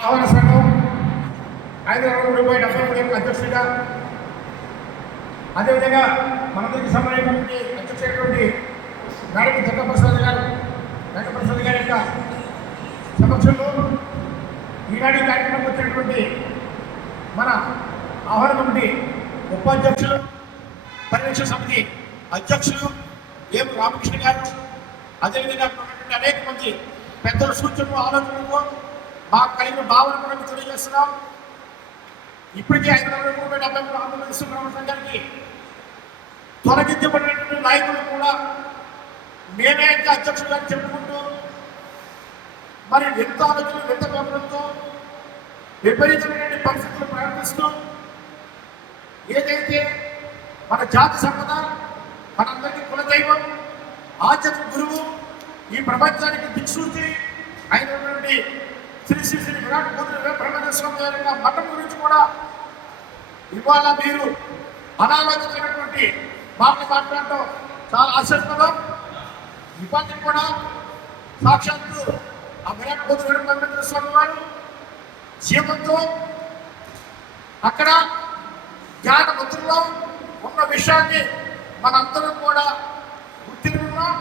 ఆహ్వాన సంఘం హైదరాబాద్ రూపాయి డెబ్బై మూడు యొక్క అధ్యక్షుడిగా? అదేవిధంగా మనందరికీ సంబంధించినటువంటి అధ్యక్షుడైనటువంటి మేడం దుర్గప్రసాద్ గారు దుర్గప్రసాద్ గారి యొక్క సమక్షంలో ఈనాడు కార్యక్రమం వచ్చినటువంటి మన ఆహ్వాన కమిటీ ఉపాధ్యక్షులు పరిరక్షణ సమితి అధ్యక్షులు ఏం రామకృష్ణ గారు అదేవిధంగా అనేక మంది పెద్దల సూచనలు ఆలోచనలు మాకు కలిగిన భావన కూడా మీకు తెలియజేస్తున్నాం. ఇప్పటికే ఐదు వందల ముప్పై డెబ్బై మూడు ఆంధ్రప్రదేశ్ బ్రహ్మ సంఘానికి తొలగించబడినటువంటి నాయకులు కూడా మేమే ఇంకా అధ్యక్షులుగా చెప్పుకుంటూ మరి ఎంత ఆలోచనలు ఎంత పేపర్లతో విపరీతమైన పరిస్థితులు ప్రయత్నిస్తూ ఏదైతే మన జాతి సంపద మనందరికీ కులదైవం ఆధ్యాత్మిక గురువు ఈ ప్రపంచానికి దిక్సూచి అయినటువంటి శ్రీ శ్రీ శ్రీ విరాట్ కోహ్లీ బ్రహ్మేంద్ర స్వామి గారి మఠం గురించి కూడా ఇవాళ మీరు అనాలోచితమైనటువంటి మాటలు మాట్లాడటం చాలా ఆశ్చర్యపదం ఇబ్బంది కూడా సాక్షాత్తు ఆ విరాట్ కోహ్లీ బ్రహ్మేంద్ర స్వామి వారు జీవంతో అక్కడ జ్ఞాన ముద్రలో ఉన్న విషయాన్ని మనందరం కూడా గుర్తిస్తున్నాం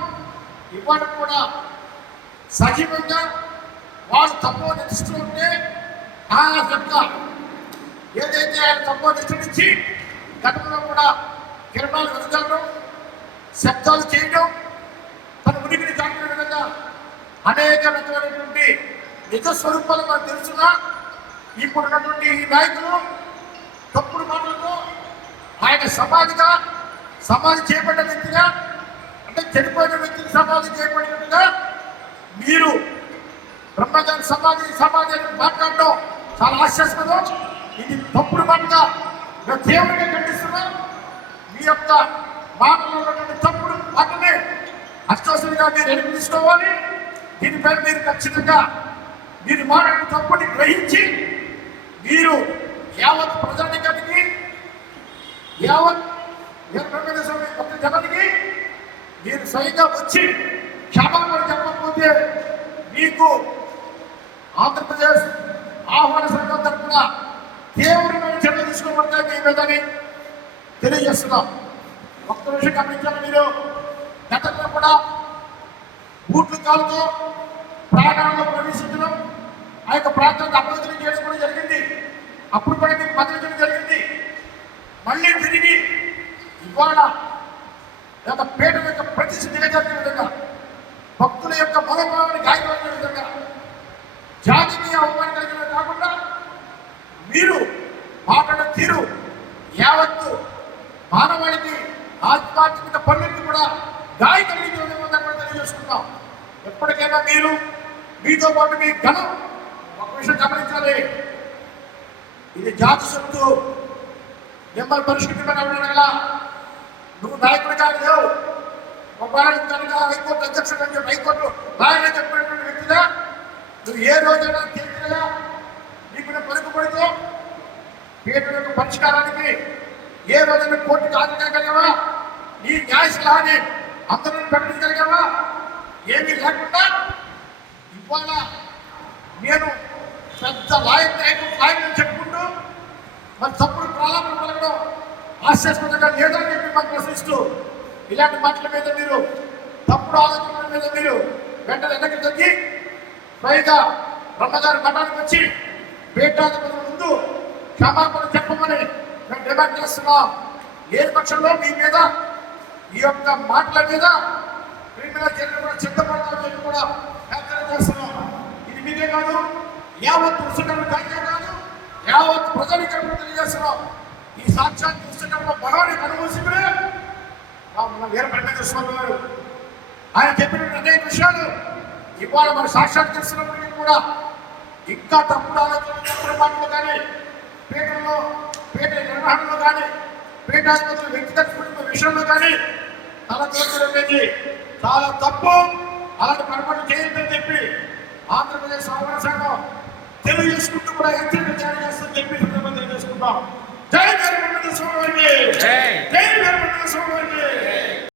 ఇవాళ కూడా సజీవంగా వాళ్ళు తప్పు నిలుస్తూ ఉంటే ఆ యొక్క ఏదైతే ఆయన తప్పు నిష్ఠించి గతంలో కూడా కిరణాలు వెదజల్లడం శబ్దాలు చేయడం తన ఉనికిని దాటిన విధంగా అనేక రకమైనటువంటి నిజ స్వరూపాలు మనకు తెలుసుగా ఇప్పుడున్నటువంటి ఈ నాయకులు తప్పుడు మాటలతో ఆయన సమాధిగా సమాధి చేయబడ్డ వ్యక్తిగా అంటే చనిపోయిన వ్యక్తిని సమాధి చేయబడినట్టుగా మీరు బ్రహ్మగారి సమాధి సమాధి అని మాట్లాడడం చాలా హాస్యాస్పదం ఇది తప్పుడు మాటగా మేము తీవ్రంగా ఖండిస్తున్నాం. మీ యొక్క మాటలో ఉన్నటువంటి తప్పుడు మాటనే అష్టోసరిగా మీరు ఎదురు తీసుకోవాలి దీనిపై మీరు ఖచ్చితంగా మీరు మాట్లాడిన తప్పుని గ్రహించి మీరు యావత్ ప్రజానికానికి యావత్ వీరబ్రహ్మేంద్ర భక్త జనానికి మీరు స్వయంగా వచ్చి క్షమాపణ చెప్పకపోతే మీకు ఆంధ్రప్రదేశ్ ఆహ్వాన సంఘం తరఫున తీవ్రమైన చర్య తీసుకోబడతాయి మీ మీదని తెలియజేస్తున్నాం. ఒక్క విషయం గమనించాలి మీరు. గతంలో కూడా బూట్లు కాలుతో ప్రాణాలను ప్రవేశించడం ఆ యొక్క ప్రాంతానికి అభివృద్ధి చేయడం కూడా జరిగింది అప్పుడు కూడా మీకు మద్దతు జరిగింది మళ్ళీ తిరిగి ఇవాళ ఈ యొక్క పేట యొక్క ప్రతిష్ఠ దిగజారిన విధంగా భక్తుల యొక్క మనోభావాన్ని గాయపడిన విధంగా జాతికి అవమానం కలిగిన కాకుండా మీరు మాట్లాడిన తీరు యావత్తు మానవాళికి ఆధ్యాత్మిక పనులకి కూడా గాయ కలిగించిన తెలియజేసుకుంటాం ఎప్పటికైనా మీరు మీతో పాటు మీ ఘనం ఒక విషయం గమనించాలి. ఇది జాతి సొత్తు మిమ్మల్ని పరిష్కరించమని అడగల? నువ్వు నాయకుడు కాదు లేవు. ఒకవేళ కనుక హైకోర్టు అధ్యక్షుడు అని చెప్పి హైకోర్టు రాయని చెప్పినటువంటి వ్యక్తిగా నువ్వు ఏ రోజైనా తీర్చిగా నీకు పలుకుబడితో పీఠం యొక్క పరిష్కారానికి ఏ రోజైనా కోర్టుకు హాజరుకాగలిగావా నీ న్యాయస్థానాన్ని అందరం ప్రకటించగలిగావా? ఏమీ లేకుండా ఇవాళ నేను పెద్ద లాయర్ నాయకుడు లాయర్ అని చెప్పుకుంటూ మరి తప్పుడు ప్రారంభం కలగడం హాస్యాస్పదంగా లేదని చెప్పి మాకు ప్రశ్నిస్తూ ఇలాంటి మాటల మీద మీరు తప్పుడు ఆలోచనల మీద మీరు వెంటనే వెనక్కి తగ్గి పైగా బ్రహ్మగారి మఠానికి వచ్చి పీఠాధిపతుల ముందు క్షమాపణ చెప్పమని మేము డిమాండ్ చేస్తున్నాం. ఏ పక్షంలో మీ మీద ఈ యొక్క మాటల మీద క్రిమినల్ చర్యలు కూడా చెప్పి కూడా వ్యాఖ్యలు చేస్తున్నాం. ఇది మీదే కాదు యావత్ పుస్తకం కాదే కాదు యావత్ ప్రజలకి తెలియజేస్తున్నాం. ఈ సాక్షాత్ పుస్తకంలో భగవానికి అనుభవించే మన వీర స్వామి గారు ఆయన చెప్పిన అనేక విషయాలు ఇవాళ మనం సాక్షాత్కరిస్తున్నప్పటికీ కూడా ఇంకా తప్పుడు ఆలోచనలు మాటలు కానీ పేటలో పేట నిర్వహణలో కానీ పీఠాధిపతుల వ్యక్తిగత కుటుంబ విషయంలో కానీ తల అనేది చాలా తప్పు. అలాంటి పొరపాటు చేయొద్దని చెప్పి ఆంధ్రప్రదేశ్ ఆవరణ సంఘం తెలియజేసుకుంటూ కూడా హెచ్చరిక జారీ చేస్తుందని చెప్పి సందర్భంగా తెలియజేసుకుంటాం జై వారికి. జై.